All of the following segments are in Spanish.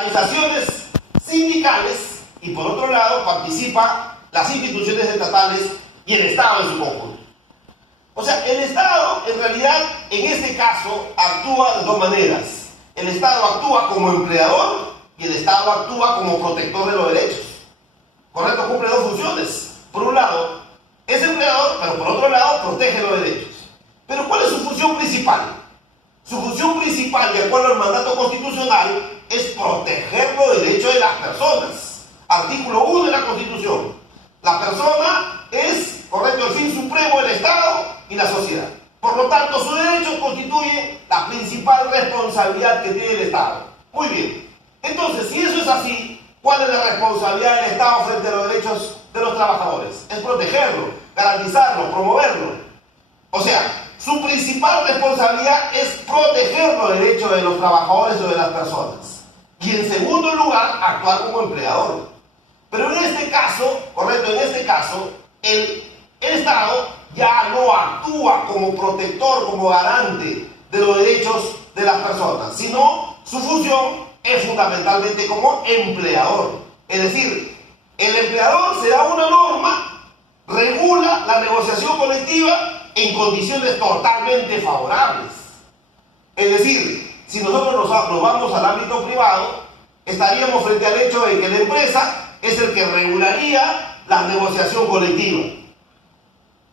organizaciones sindicales y por otro lado participan las instituciones estatales y el Estado en su conjunto. O sea, el Estado en realidad en este caso actúa de dos maneras. El Estado actúa como empleador y el Estado actúa como protector de los derechos. ¿Correcto? Cumple dos funciones. Por un lado, es empleador, pero por otro lado protege los derechos. Pero ¿cuál es su función principal? Su función principal, de acuerdo al mandato constitucional, es proteger los derechos de las personas. Artículo 1 de la Constitución. La persona es, correcto, el fin supremo del Estado y la sociedad. Por lo tanto, sus derechos constituyen la principal responsabilidad que tiene el Estado. Muy bien. Entonces, si eso es así, ¿cuál es la responsabilidad del Estado frente a los derechos de los trabajadores? Es protegerlo, garantizarlo, promoverlo. O sea, su principal responsabilidad es proteger los derechos de los trabajadores o de las personas. Y en segundo lugar, actuar como empleador. Pero en este caso, correcto, en este caso, el Estado ya no actúa como protector, como garante de los derechos de las personas, sino su función es fundamentalmente como empleador. Es decir, el empleador se da una norma, regula la negociación colectiva en condiciones totalmente favorables. Es decir, si nosotros nos vamos al ámbito privado, estaríamos frente al hecho de que la empresa es el que regularía la negociación colectiva.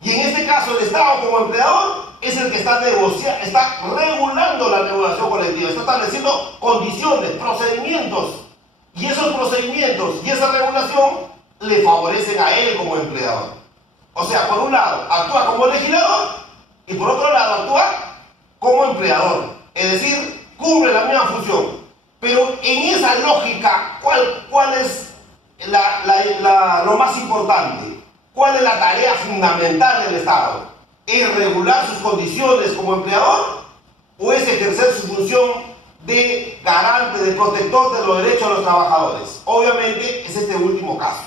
Y en este caso el Estado como empleador es el que está regulando la negociación colectiva, está estableciendo condiciones, procedimientos. Y esos procedimientos y esa regulación le favorecen a él como empleador. O sea, por un lado actúa como legislador y por otro lado actúa como empleador. Es decir, cumple la misma función. Pero en esa lógica, ¿cuál es lo más importante? ¿Cuál es la tarea fundamental del Estado? ¿Es regular sus condiciones como empleador o es ejercer su función de garante, de protector de los derechos de los trabajadores? Obviamente es este último caso.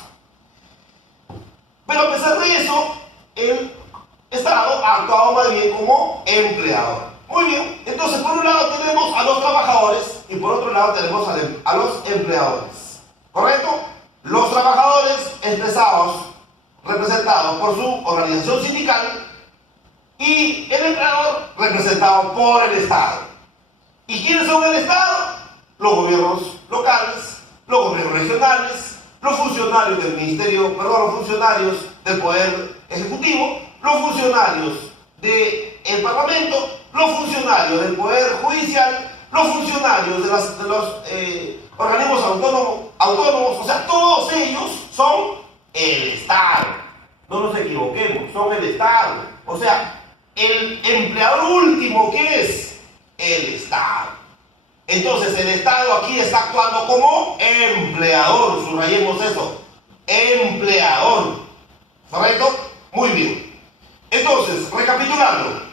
Pero a pesar de eso, el Estado ha actuado más bien como empleador. Muy bien, entonces por un lado tenemos a los trabajadores y por otro lado tenemos a los empleadores. ¿Correcto? Los trabajadores expresados, representados por su organización sindical, y el empleador representado por el Estado. ¿Y quiénes son el Estado? Los gobiernos locales, los gobiernos regionales, los funcionarios del ministerio, los funcionarios del Poder Ejecutivo, los funcionarios del Parlamento, los funcionarios del Poder Judicial, los funcionarios de los organismos autónomos, o sea, todos ellos son el Estado. No nos equivoquemos, son el Estado. O sea, el empleador último, ¿qué es? El Estado. Entonces, el Estado aquí está actuando como empleador. Subrayemos eso. Empleador. ¿Correcto? Muy bien. Entonces, recapitulando.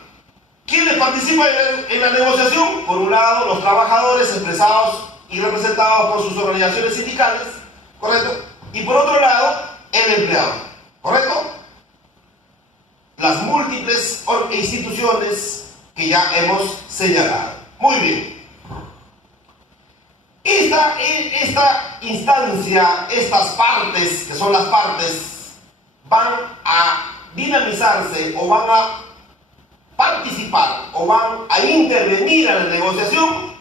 ¿Quiénes participan en la negociación? Por un lado, los trabajadores expresados y representados por sus organizaciones sindicales. ¿Correcto? Y por otro lado, el empleador. ¿Correcto? Las múltiples instituciones que ya hemos señalado. Muy bien. Esta instancia, estas partes, que son las partes, van a dinamizarse o van a participar o van a intervenir en la negociación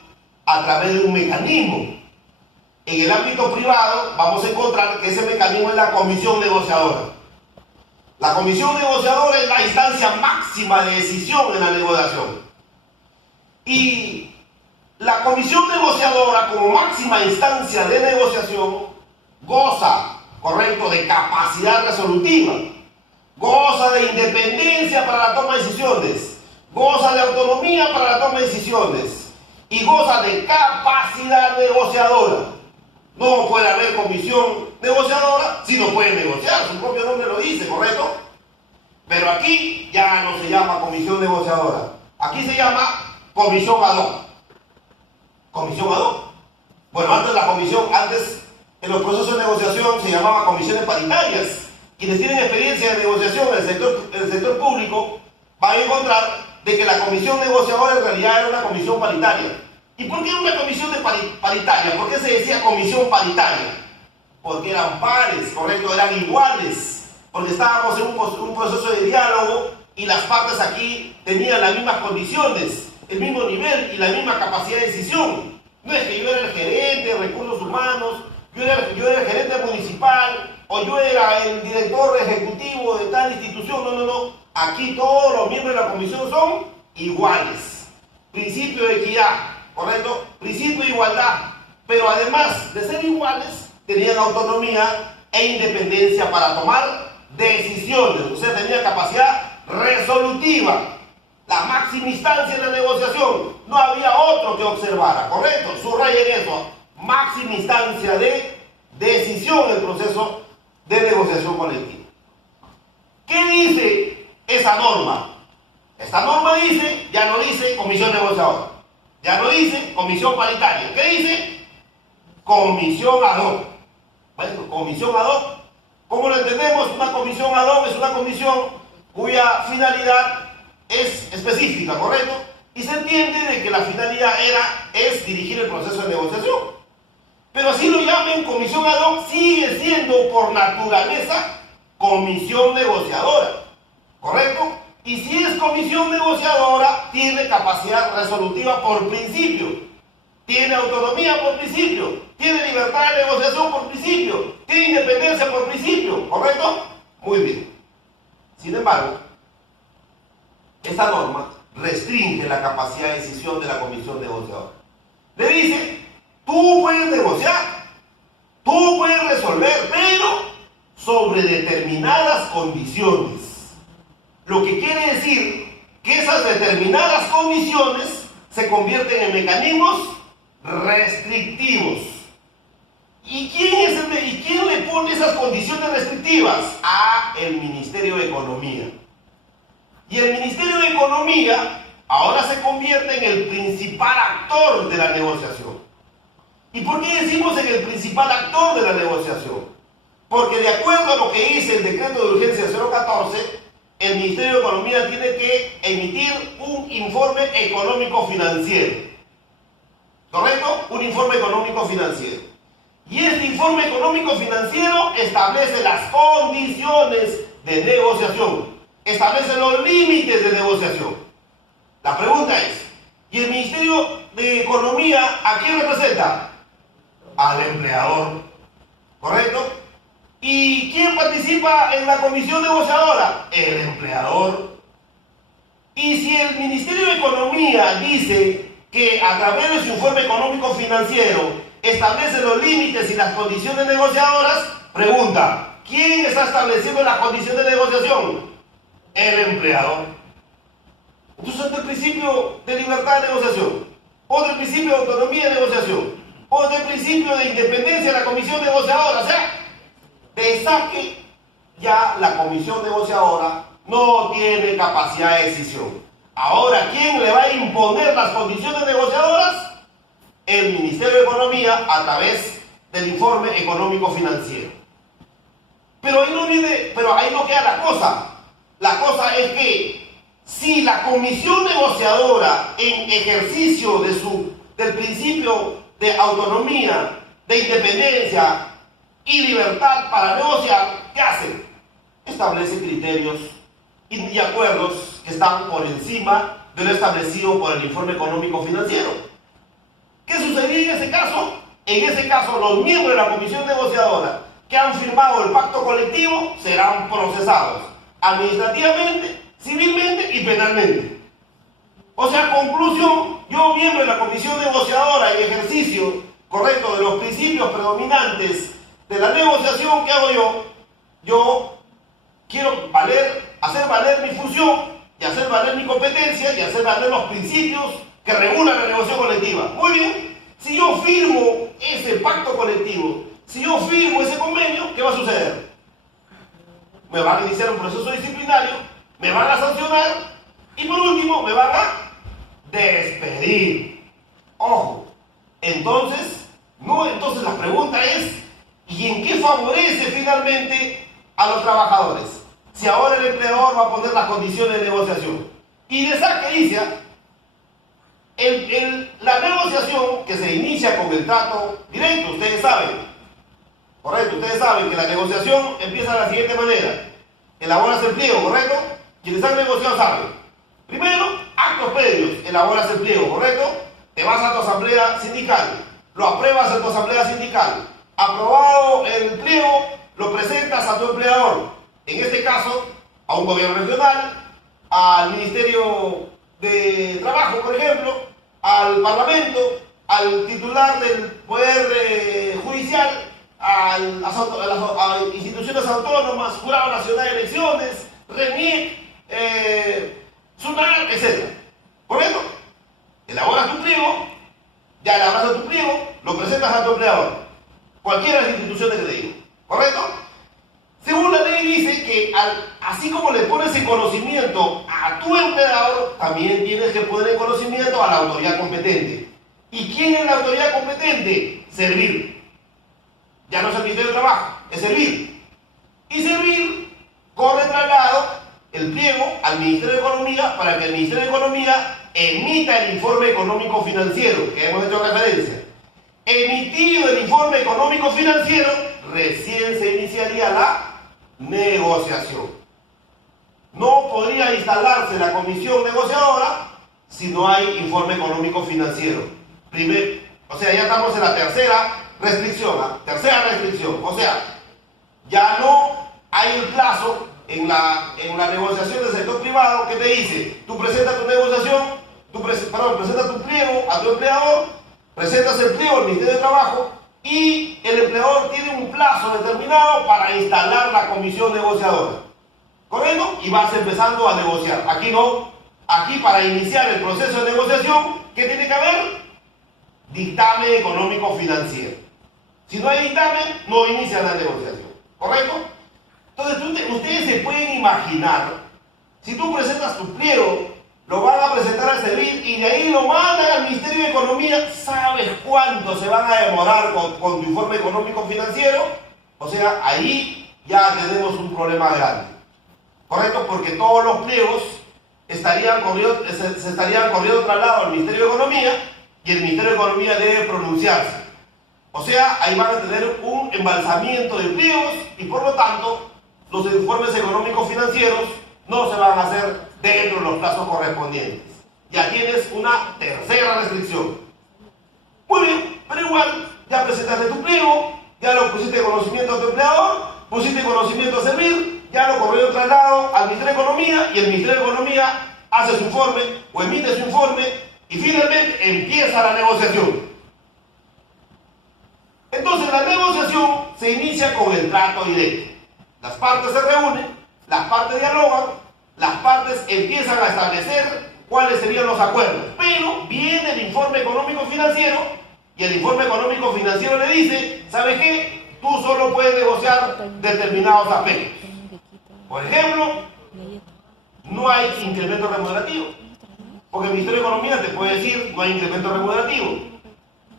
a través de un mecanismo. En el ámbito privado vamos a encontrar que ese mecanismo es la comisión negociadora. La comisión negociadora es la instancia máxima de decisión en la negociación. Y la comisión negociadora, como máxima instancia de negociación, goza, correcto, de capacidad resolutiva, goza de independencia para la toma de decisiones, goza de autonomía para la toma de decisiones y goza de capacidad negociadora. No puede haber comisión negociadora si no puede negociar, su propio nombre lo dice, ¿correcto? Pero aquí ya no se llama comisión negociadora, aquí se llama comisión ad hoc. ¿Comisión ad hoc? Bueno, antes en los procesos de negociación se llamaban comisiones paritarias. Quienes tienen experiencia de negociación en el sector público van a encontrar de que la comisión negociadora en realidad era una comisión paritaria. ¿Y por qué una comisión paritaria? ¿Por qué se decía comisión paritaria? Porque eran pares, correcto, eran iguales, porque estábamos en un proceso de diálogo y las partes aquí tenían las mismas condiciones, el mismo nivel y la misma capacidad de decisión. No es que yo era el gerente de recursos humanos, yo era el gerente municipal o yo era el director ejecutivo de tal institución. No, no, no. Aquí todos los miembros de la comisión son iguales. Principio de equidad, ¿correcto? Principio de igualdad. Pero además de ser iguales, tenían autonomía e independencia para tomar decisiones. O sea, tenían capacidad resolutiva. La máxima instancia en la negociación. No había otro que observara, ¿correcto? Subrayen eso. Máxima instancia de decisión en el proceso de negociación colectiva. ¿Qué dice esa norma? Esta norma dice, ya no dice comisión negociadora, ya no dice comisión paritaria. ¿Qué dice? Comisión ad hoc. Bueno, comisión ad hoc, ¿cómo lo entendemos? Una comisión ad hoc es una comisión cuya finalidad es específica, ¿correcto? Y se entiende de que la finalidad es dirigir el proceso de negociación. Pero así lo llamen comisión ad hoc, sigue siendo por naturaleza comisión negociadora, ¿correcto? Y si es comisión negociadora, tiene capacidad resolutiva por principio, tiene autonomía por principio, tiene libertad de negociación por principio, tiene independencia por principio, ¿correcto? Muy bien. Sin embargo, esta norma restringe la capacidad de decisión de la comisión negociadora. Le dice, tú puedes negociar, tú puedes resolver, pero sobre determinadas condiciones. Lo que quiere decir que esas determinadas condiciones se convierten en mecanismos restrictivos. ¿Y quién le pone esas condiciones restrictivas? El Ministerio de Economía. Y el Ministerio de Economía ahora se convierte en el principal actor de la negociación. ¿Y por qué decimos en el principal actor de la negociación? Porque de acuerdo a lo que dice el decreto de urgencia 014, el Ministerio de Economía tiene que emitir un informe económico-financiero. ¿Correcto? Un informe económico-financiero. Y este informe económico-financiero establece las condiciones de negociación, establece los límites de negociación. La pregunta es, ¿y el Ministerio de Economía a quién representa? Al empleador, ¿correcto? ¿Y quién participa en la comisión negociadora? El empleador. Y si el Ministerio de Economía dice que a través de su informe económico financiero establece los límites y las condiciones negociadoras, pregunta, ¿quién está estableciendo las condiciones de negociación? El empleador. Entonces, este principio de libertad de negociación, o del principio de autonomía de negociación, o del principio de independencia de la comisión negociadora, o sea, de saque, ya la comisión negociadora no tiene capacidad de decisión. Ahora, ¿quién le va a imponer las condiciones negociadoras? El Ministerio de Economía a través del informe económico financiero. Pero ahí no queda la cosa. La cosa es que si la comisión negociadora, en ejercicio del principio de autonomía, de independencia y libertad para negociar, ¿qué hace? Establece criterios y acuerdos que están por encima de lo establecido por el informe económico financiero. ¿Qué sucedería en ese caso? En ese caso, los miembros de la comisión negociadora que han firmado el pacto colectivo serán procesados administrativamente, civilmente y penalmente. O sea, conclusión, yo, miembro de la comisión negociadora en ejercicio correcto de los principios predominantes de la negociación, ¿qué hago yo? Yo quiero hacer valer mi función y hacer valer mi competencia y hacer valer los principios que regulan la negociación colectiva. Muy bien, si yo firmo ese pacto colectivo, si yo firmo ese convenio, ¿qué va a suceder? Me van a iniciar un proceso disciplinario, me van a sancionar y por último me van a despedir. Ojo, entonces la pregunta es, ¿y en qué favorece finalmente a los trabajadores? Si ahora el empleador va a poner las condiciones de negociación. Y de esa que dice, la negociación que se inicia con el trato directo, ustedes saben, correcto, ustedes saben que la negociación empieza de la siguiente manera. Elaboras el pliego, ¿correcto? Quienes han negociado saben. Primero, actos previos, elaboras el pliego, ¿correcto? Te vas a tu asamblea sindical, lo apruebas en tu asamblea sindical. Aprobado el pliego, lo presentas a tu empleador. En este caso, a un gobierno regional, al Ministerio de Trabajo, por ejemplo, al Parlamento, al titular del Poder Judicial, a las instituciones autónomas, Jurado Nacional de Elecciones, RENIEC, SUNAT, etc. ¿Correcto? Elaboras tu pliego, ya elaboras tu pliego, lo presentas a tu empleador. Cualquiera de las instituciones que te digo. ¿Correcto? Según la ley dice que así como le pones en conocimiento a tu empleador, también tienes que poner en conocimiento a la autoridad competente. ¿Y quién es la autoridad competente? Servir. Ya no es el Ministerio de Trabajo, es Servir. Y Servir corre traslado el pliego al Ministerio de Economía para que el Ministerio de Economía emita el informe económico financiero, que hemos hecho referencia. Emitido el informe económico financiero, recién se iniciaría la negociación. No podría instalarse la comisión negociadora si no hay informe económico financiero. O sea, ya estamos en la tercera restricción, o sea, ya no hay el plazo en la negociación del sector privado que te dice, tú presentas tu negociación, presentas tu pliego a tu empleador, presentas el pliego al Ministerio de Trabajo y el empleador tiene un plazo determinado para instalar la comisión negociadora. ¿Correcto? Y vas empezando a negociar. Aquí no. Aquí para iniciar el proceso de negociación, ¿qué tiene que haber? Dictamen económico financiero. Si no hay dictamen, no inicia la negociación. ¿Correcto? Entonces ustedes se pueden imaginar, si tú presentas tu pliego, lo van a presentar al Servir y de ahí lo mandan al Ministerio de Economía. ¿Sabes cuánto se van a demorar con tu informe económico financiero? O sea, ahí ya tenemos un problema grande. ¿Correcto? Porque todos los pliegos se estarían corriendo traslado al Ministerio de Economía y el Ministerio de Economía debe pronunciarse. O sea, ahí van a tener un embalsamiento de pliegos y por lo tanto los informes económicos financieros no se van a hacer dentro de los plazos correspondientes. Ya tienes una tercera restricción. Muy bien, pero igual ya presentaste tu pliego, ya lo pusiste en conocimiento a tu empleador, pusiste en conocimiento a Servir, ya lo corrió traslado al Ministerio de Economía y el Ministerio de Economía hace su informe o emite su informe y finalmente empieza la negociación. Entonces la negociación se inicia con el trato directo. Las partes se reúnen, las partes dialogan, las partes empiezan a establecer cuáles serían los acuerdos. Pero viene el informe económico financiero y el informe económico financiero le dice, ¿sabes qué? Tú solo puedes negociar determinados aspectos. Por ejemplo, no hay incremento remunerativo. Porque el Ministerio de Economía te puede decir, no hay incremento remunerativo.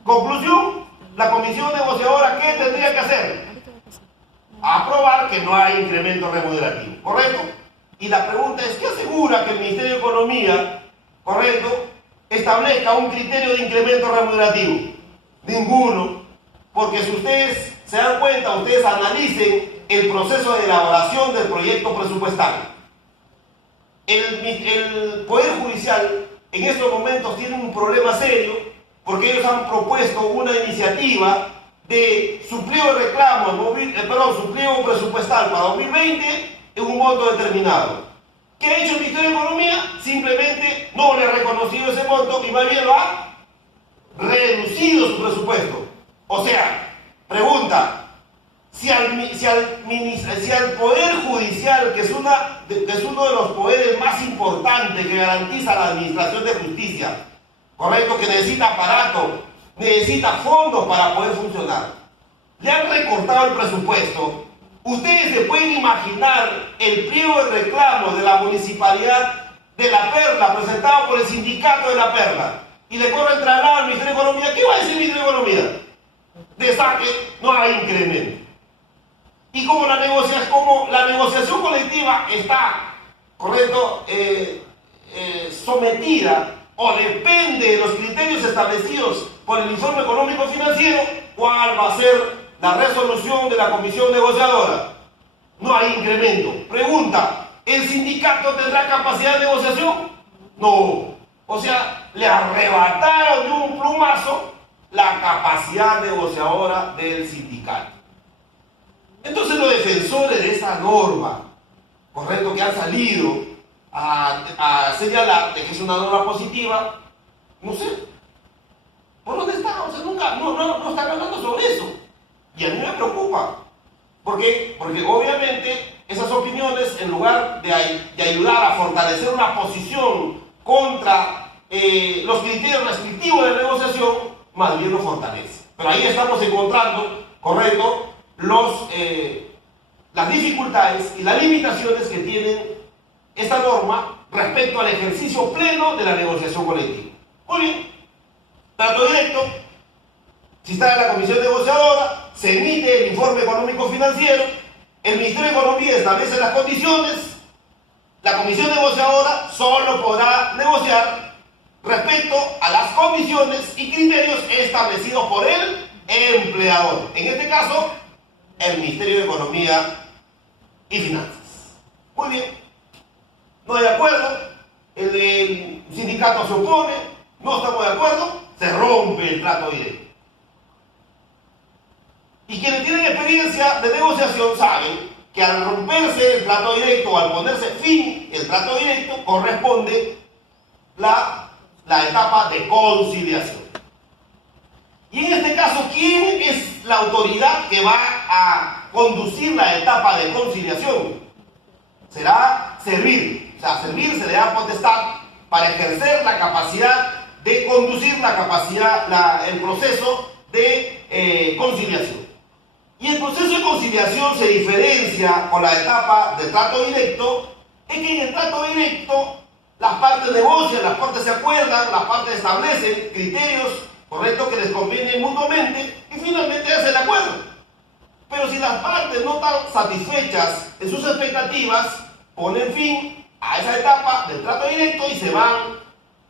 Conclusión, la comisión negociadora, ¿qué tendría que hacer? Aprobar que no hay incremento remunerativo, ¿correcto? Y la pregunta es, ¿qué asegura que el Ministerio de Economía, correcto, establezca un criterio de incremento remunerativo? Ninguno, porque si ustedes se dan cuenta, ustedes analicen el proceso de elaboración del proyecto presupuestal. El Poder Judicial en estos momentos tiene un problema serio porque ellos han propuesto una iniciativa de su pliego de reclamo, su pliego presupuestal para 2020 en un monto determinado. ¿Qué ha hecho el Ministerio de Economía? Simplemente no le ha reconocido ese monto y más bien lo ha reducido su presupuesto. O sea, pregunta, si al Poder Judicial, que es uno de los poderes más importantes que garantiza la administración de justicia, correcto, que necesita aparato, necesita fondos para poder funcionar, le han recortado el presupuesto, ustedes se pueden imaginar el pliego de reclamo de la municipalidad de La Perla, presentado por el sindicato de La Perla, y le corre el traslado al Ministerio de Economía. ¿Qué va a decir el Ministerio de Economía? De saque, no hay incremento. Y como la negociación colectiva está, correcto, sometida o depende de los criterios establecidos por el informe económico financiero, ¿cuál va a ser la resolución de la comisión negociadora? No hay incremento. Pregunta, ¿el sindicato tendrá capacidad de negociación? No. O sea, le arrebataron de un plumazo la capacidad negociadora del sindicato. Entonces los defensores de esa norma, correcto, que han salido a señalar de que es una norma positiva, no sé, ¿por dónde está? O sea, nunca, no están hablando sobre eso. Y a mí me preocupa. ¿Por qué? Porque obviamente esas opiniones, en lugar de ayudar a fortalecer una posición contra los criterios restrictivos de negociación, más bien lo fortalece. Pero ahí estamos encontrando, correcto, las dificultades y las limitaciones que tienen esta norma respecto al ejercicio pleno de la negociación colectiva. Muy bien, trato directo. Si está en la comisión negociadora, se emite el informe económico financiero, el Ministerio de Economía establece las condiciones, la comisión negociadora solo podrá negociar respecto a las condiciones y criterios establecidos por el empleador. En este caso, el Ministerio de Economía y Finanzas. Muy bien. No hay acuerdo, el sindicato se opone, no estamos de acuerdo, se rompe el trato directo. Y quienes tienen experiencia de negociación saben que al romperse el trato directo o al ponerse fin el trato directo corresponde la etapa de conciliación. Y en este caso, ¿quién es la autoridad que va a conducir la etapa de conciliación? Será Servir. O sea, a Servir se le da potestad para ejercer la capacidad de conducir el proceso de conciliación. Y el proceso de conciliación se diferencia con la etapa de trato directo, es que en el trato directo las partes negocian, las partes se acuerdan, las partes establecen criterios correctos que les convienen mutuamente y finalmente hacen el acuerdo. Pero si las partes no están satisfechas en sus expectativas, ponen fin a esa etapa del trato directo y se van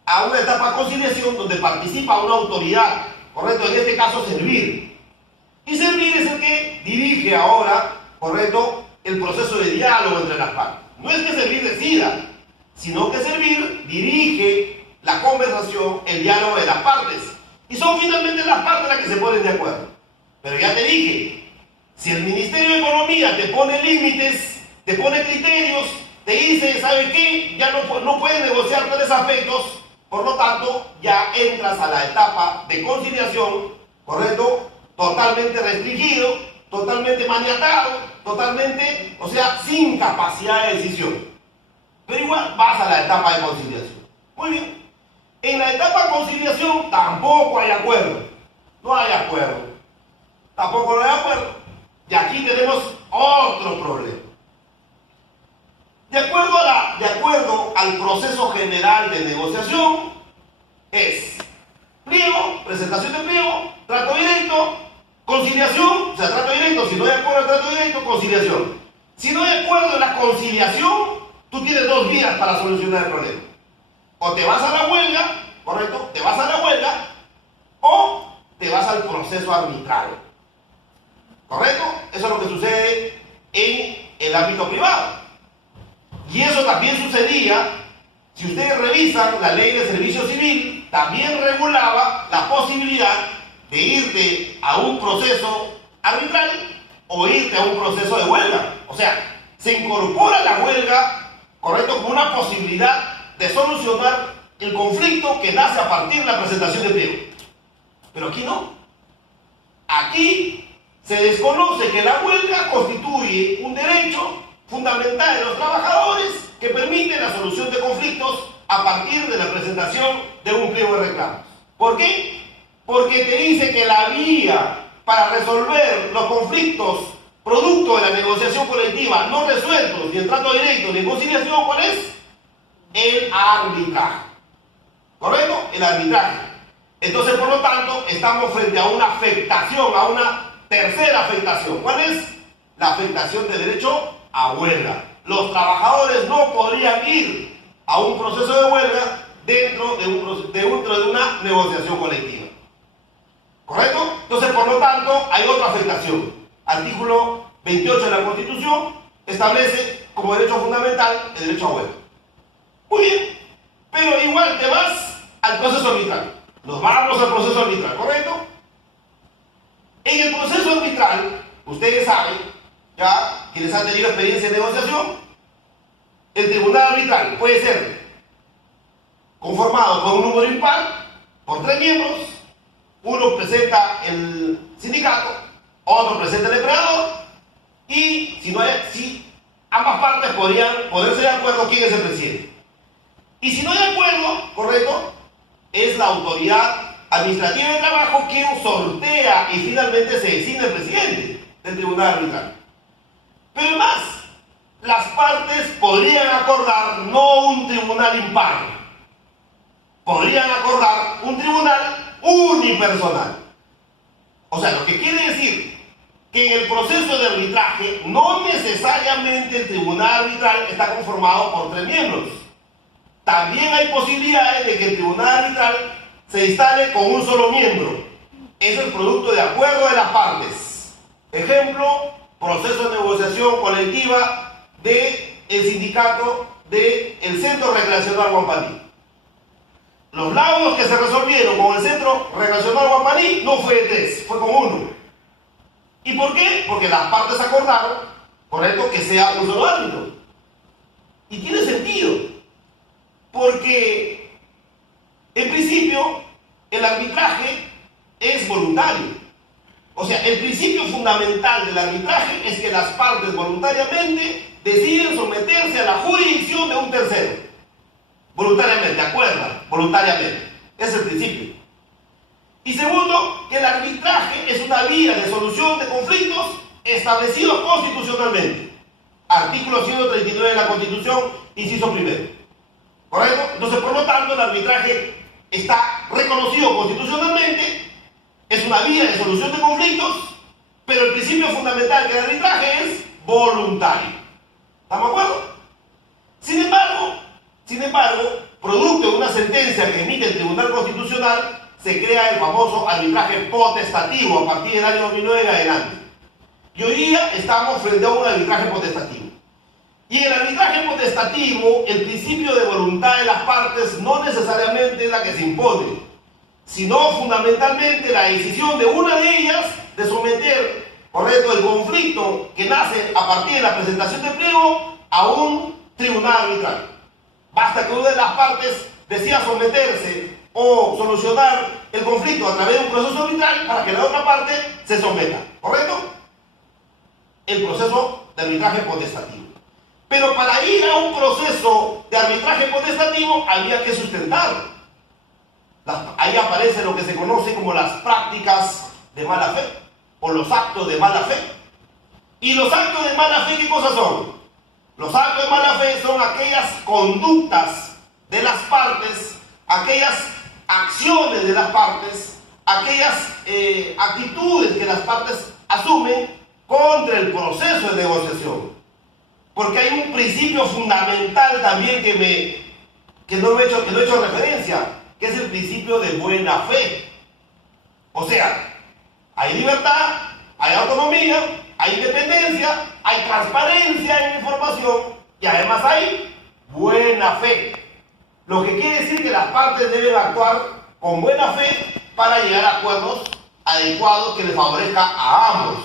a una etapa de conciliación donde participa una autoridad, correcto, en este caso Servir. Y Servir es el que dirige ahora, correcto, el proceso de diálogo entre las partes. No es que Servir decida, sino que Servir dirige la conversación, el diálogo de las partes. Y son finalmente las partes las que se ponen de acuerdo. Pero ya te dije, si el Ministerio de Economía te pone límites, te pone criterios, te dice, ¿sabe qué? Ya no puedes negociar tales aspectos, por lo tanto, ya entras a la etapa de conciliación, ¿correcto? Totalmente restringido, totalmente maniatado, totalmente, o sea, sin capacidad de decisión. Pero igual vas a la etapa de conciliación. Muy bien. En la etapa de conciliación tampoco hay acuerdo. No hay acuerdo. Tampoco no hay acuerdo. Y aquí tenemos otro problema. De acuerdo al proceso general de negociación, es pliego, presentación de pliego, trato directo, conciliación, o sea, trato directo, si no hay acuerdo al trato directo, conciliación. Si no hay acuerdo en la conciliación, tú tienes dos vías para solucionar el problema. O te vas a la huelga, ¿correcto? Te vas a la huelga, o te vas al proceso arbitral. ¿Correcto? Eso es lo que sucede en el ámbito privado. Y eso también sucedía, si ustedes revisan la ley de servicio civil, también regulaba la posibilidad de irte a un proceso arbitral o irte a un proceso de huelga. O sea, se incorpora la huelga, correcto, como una posibilidad de solucionar el conflicto que nace a partir de la presentación de pliego. Pero aquí no. Aquí se desconoce que la huelga constituye un derecho fundamental de los trabajadores que permite la solución de conflictos a partir de la presentación de un pliego de reclamos. ¿Por qué? Porque te dice que la vía para resolver los conflictos producto de la negociación colectiva no resueltos, ni en trato directo, ni en conciliación, ¿cuál es? El arbitraje. ¿Correcto? El arbitraje. Entonces, por lo tanto, estamos frente a una afectación, a una tercera afectación. ¿Cuál es? La afectación de derecho a huelga. Los trabajadores no podrían ir a un proceso de huelga dentro de una negociación colectiva. ¿Correcto? Entonces, por lo tanto, hay otra afectación. Artículo 28 de la Constitución establece como derecho fundamental el derecho a huelga. Muy bien, pero igual te vas al proceso arbitral. Nos vamos al proceso arbitral, ¿correcto? En el proceso arbitral, ustedes saben, ya quienes han tenido experiencia en negociación, el tribunal arbitral puede ser conformado por un número impar, por 3 miembros. Uno presenta el sindicato, otro presenta el empleador, y si ambas partes podrían ponerse de acuerdo quién es el presidente. Y si no hay acuerdo, correcto, es la autoridad administrativa de trabajo quien sortea y finalmente se designa el presidente del tribunal arbitral. Pero además, las partes podrían acordar no un tribunal impar, podrían acordar un tribunal unipersonal. O sea, lo que quiere decir que en el proceso de arbitraje no necesariamente el tribunal arbitral está conformado por 3 miembros. También hay posibilidades de que el tribunal arbitral se instale con un solo miembro. Eso es producto de acuerdo de las partes. Ejemplo, proceso de negociación colectiva del sindicato del Centro Recreacional Huampaní. Los laudos que se resolvieron con el Centro Recreacional Huampaní no fue de 3, fue con 1. ¿Y por qué? Porque las partes acordaron, correcto, que sea un solo árbitro. Y tiene sentido, porque en principio el arbitraje es voluntario. O sea, el principio fundamental del arbitraje es que las partes voluntariamente deciden someterse a la jurisdicción de un tercero. Voluntariamente, acuerdan, voluntariamente. Ese es el principio. Y segundo, que el arbitraje es una vía de solución de conflictos establecidos constitucionalmente. Artículo 139 de la Constitución, inciso primero. ¿Correcto? Entonces, por lo tanto, el arbitraje está reconocido constitucionalmente, es una vía de solución de conflictos, pero el principio fundamental del arbitraje es voluntario. ¿Estamos de acuerdo? Sin embargo, producto de una sentencia que emite el Tribunal Constitucional, se crea el famoso arbitraje potestativo a partir del año 2009 en adelante. Y hoy día estamos frente a un arbitraje potestativo. Y en el arbitraje potestativo, el principio de voluntad de las partes no necesariamente es la que se impone, sino fundamentalmente la decisión de una de ellas de someter, correcto, el conflicto que nace a partir de la presentación de pliego a un tribunal arbitral. Basta que una de las partes decida someterse o solucionar el conflicto a través de un proceso arbitral para que la otra parte se someta, ¿correcto? El proceso de arbitraje potestativo. Pero para ir a un proceso de arbitraje potestativo había que sustentarlo. Ahí aparece lo que se conoce como las prácticas de mala fe o los actos de mala fe. ¿Y los actos de mala fe qué cosas son? Los actos de mala fe son aquellas conductas de las partes, aquellas acciones de las partes, aquellas actitudes que las partes asumen contra el proceso de negociación. Porque hay un principio fundamental también que no he hecho referencia, que es el principio de buena fe. O sea, hay libertad, hay autonomía, hay independencia, hay transparencia en la información y además hay buena fe. Lo que quiere decir que las partes deben actuar con buena fe para llegar a acuerdos adecuados que les favorezca a ambos.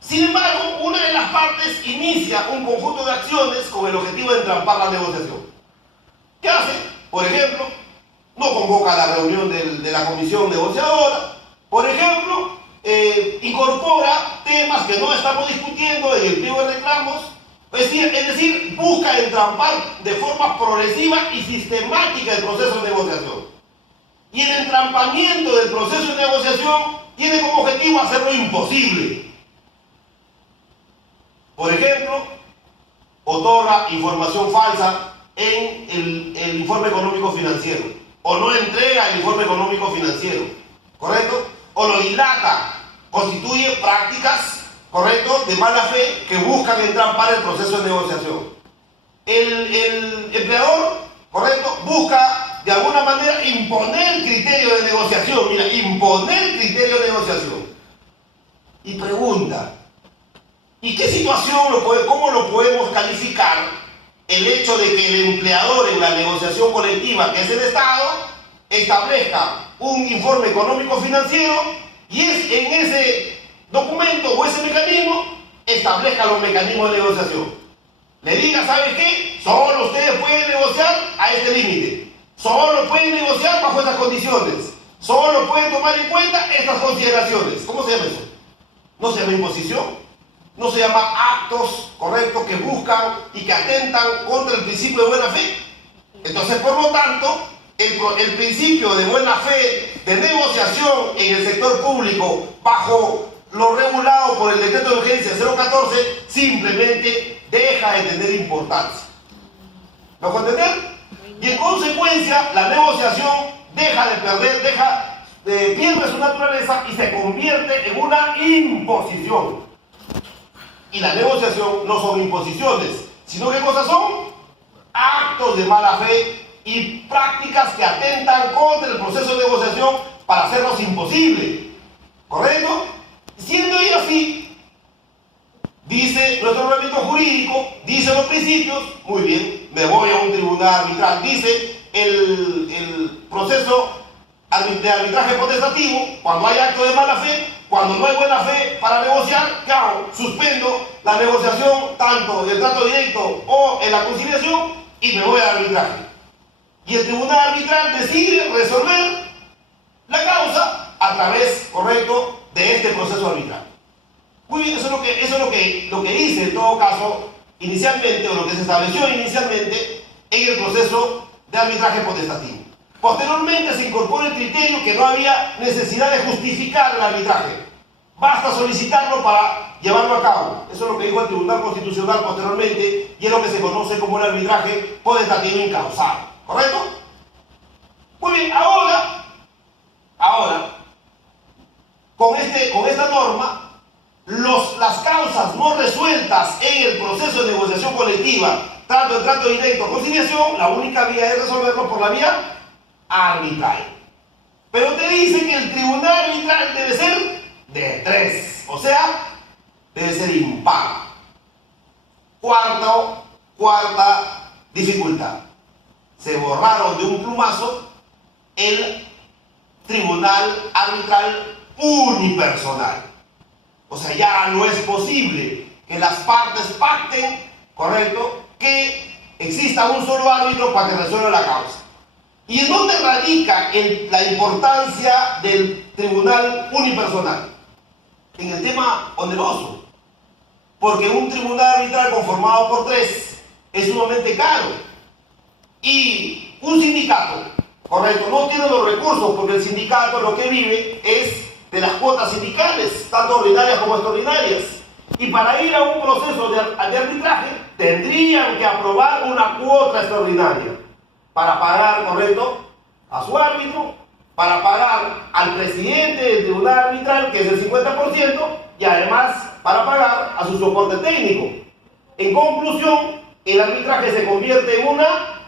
Sin embargo, una de las partes inicia un conjunto de acciones con el objetivo de entrampar la negociación. ¿Qué hace? Por ejemplo, no convoca la reunión de la comisión negociadora. Por ejemplo, incorpora temas que no estamos discutiendo en el pliego de reclamos. Es decir, busca entrampar de forma progresiva y sistemática el proceso de negociación. Y el entrampamiento del proceso de negociación tiene como objetivo hacerlo imposible. Por ejemplo, otorga información falsa en el informe económico financiero, o no entrega el informe económico financiero, ¿correcto? O lo dilata, constituye prácticas, ¿correcto?, de mala fe que buscan entrampar el proceso de negociación. El empleador ¿correcto?, busca de alguna manera imponer criterio de negociación. Mira, imponer criterio de negociación. Y pregunta, ¿y qué situación, cómo lo podemos calificar el hecho de que el empleador en la negociación colectiva, que es el Estado, establezca un informe económico financiero y es en ese documento o ese mecanismo establezca los mecanismos de negociación? Le diga, ¿sabe qué? Solo ustedes pueden negociar a este límite. Solo pueden negociar bajo estas condiciones. Solo pueden tomar en cuenta estas consideraciones. ¿Cómo se llama eso? No se llama imposición. No se llama actos, correctos, que buscan y que atentan contra el principio de buena fe. Entonces, por lo tanto, el principio de buena fe de negociación en el sector público bajo lo regulado por el decreto de urgencia 014 simplemente deja de tener importancia. ¿Me puedo entender? Y en consecuencia la negociación deja de perder, pierde su naturaleza y se convierte en una imposición. Y la negociación no son imposiciones, sino ¿qué cosas son? Actos de mala fe y prácticas que atentan contra el proceso de negociación para hacernos imposible. ¿Correcto? Siendo ello así, dice nuestro reglamento jurídico, dice los principios, muy bien, me voy a un tribunal arbitral, dice el proceso de arbitraje potestativo, cuando hay acto de mala fe, cuando no hay buena fe para negociar, ¿qué hago? Suspendo la negociación tanto del trato directo o en la conciliación y me voy al arbitraje. Y el tribunal arbitral decide resolver la causa a través, correcto, de este proceso arbitral. Muy bien, eso es lo que dice en todo caso inicialmente, o lo que se estableció inicialmente en el proceso de arbitraje potestativo. Posteriormente se incorpora el criterio que no había necesidad de justificar el arbitraje. Basta solicitarlo para llevarlo a cabo. Eso es lo que dijo el Tribunal Constitucional posteriormente y es lo que se conoce como el arbitraje potestativo incausado. ¿Correcto? Muy bien, ahora con esta norma, las causas no resueltas en el proceso de negociación colectiva, tanto el trato directo o conciliación, la única vía es resolverlo por la vía arbitral. Pero te dice que el tribunal arbitral debe ser de 3, o sea, debe ser impar. Cuarta dificultad. Se borraron de un plumazo el tribunal arbitral unipersonal. O sea, ya no es posible que las partes pacten, correcto, que exista un solo árbitro para que resuelva la causa. ¿Y en dónde radica la importancia del tribunal unipersonal? En el tema oneroso. Porque un tribunal arbitral conformado por 3 es sumamente caro. Y un sindicato, correcto, no tiene los recursos porque el sindicato lo que vive es de las cuotas sindicales, tanto ordinarias como extraordinarias. Y para ir a un proceso de arbitraje tendrían que aprobar una cuota extraordinaria para pagar, correcto, a su árbitro, para pagar al presidente del tribunal arbitral, que es el 50%, y además para pagar a su soporte técnico. En conclusión, el arbitraje se convierte en una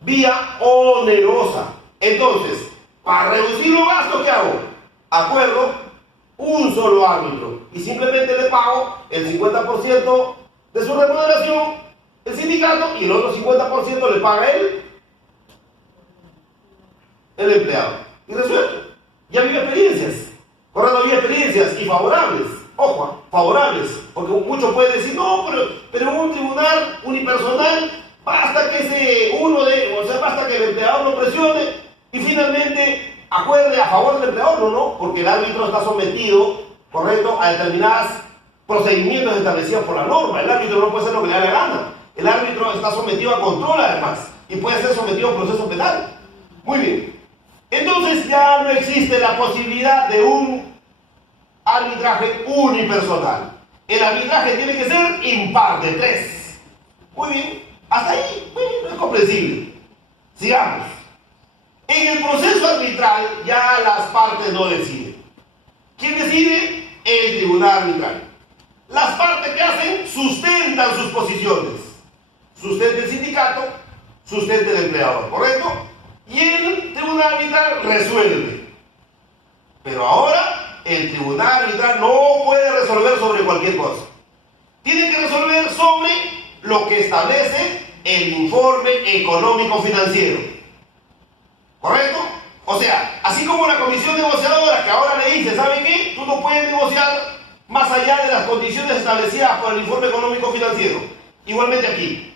vía onerosa. Entonces, para reducir los gastos, ¿qué hago? Acuerdo un solo árbitro y simplemente le pago el 50% de su remuneración el sindicato y el otro 50% le paga él, el empleado. Y resuelto. Ya había experiencias. Correcto, había experiencias y favorables. Ojo, favorables. Porque muchos pueden decir, no, pero en un tribunal unipersonal basta que basta que el empleador lo presione y finalmente acuerde a favor del empleador, no, porque el árbitro está sometido, correcto, a determinados procedimientos establecidos por la norma. El árbitro no puede hacer lo que le da la gana. El árbitro está sometido a control además y puede ser sometido a un proceso penal. Muy bien. Entonces ya no existe la posibilidad de un arbitraje unipersonal. El arbitraje tiene que ser impar, de 3. Muy bien. Hasta ahí, bueno, es comprensible. Sigamos. En el proceso arbitral ya las partes no deciden. ¿Quién decide? El tribunal arbitral. Las partes que hacen sustentan sus posiciones. Sustenta el sindicato, sustente el empleador, ¿correcto? Y el tribunal arbitral resuelve. Pero ahora el tribunal arbitral no puede resolver sobre cualquier cosa. Tiene que resolver sobre lo que establece el informe económico financiero. ¿Correcto? O sea, así como la comisión negociadora que ahora le dice, ¿sabe qué? Tú no puedes negociar más allá de las condiciones establecidas por el informe económico financiero. Igualmente aquí,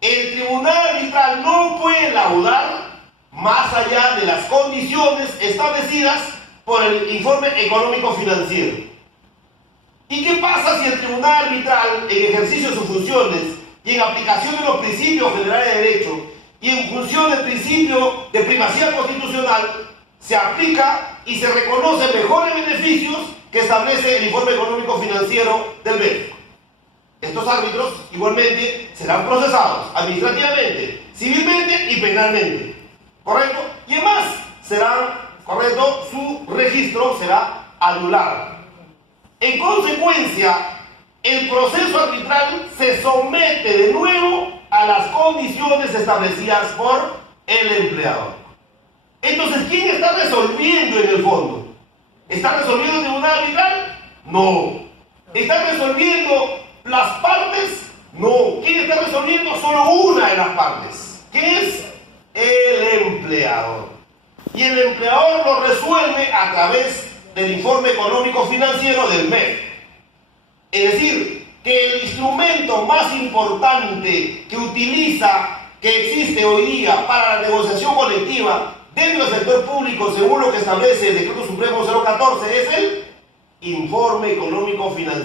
el tribunal arbitral no puede laudar más allá de las condiciones establecidas por el informe económico financiero. ¿Y qué pasa si el tribunal arbitral, en ejercicio de sus funciones y en aplicación de los principios generales de derecho y en función del principio de primacía constitucional, se aplica y se reconoce mejores beneficios que establece el informe económico financiero del MEF? Estos árbitros igualmente serán procesados administrativamente, civilmente y penalmente, ¿correcto? Y además serán, ¿correcto?, su registro será anulado. En consecuencia, el proceso arbitral se somete de nuevo a las condiciones establecidas por el empleador. Entonces, ¿quién está resolviendo en el fondo? ¿Está resolviendo el tribunal arbitral? No. ¿Está resolviendo las partes? No. ¿Quién está resolviendo? Solo una de las partes, que es el empleador. Y el empleador lo resuelve a través del informe económico financiero del MEF. Es decir, que el instrumento más importante que existe hoy día para la negociación colectiva dentro del sector público, según lo que establece el Decreto Supremo 014, es el informe económico financiero.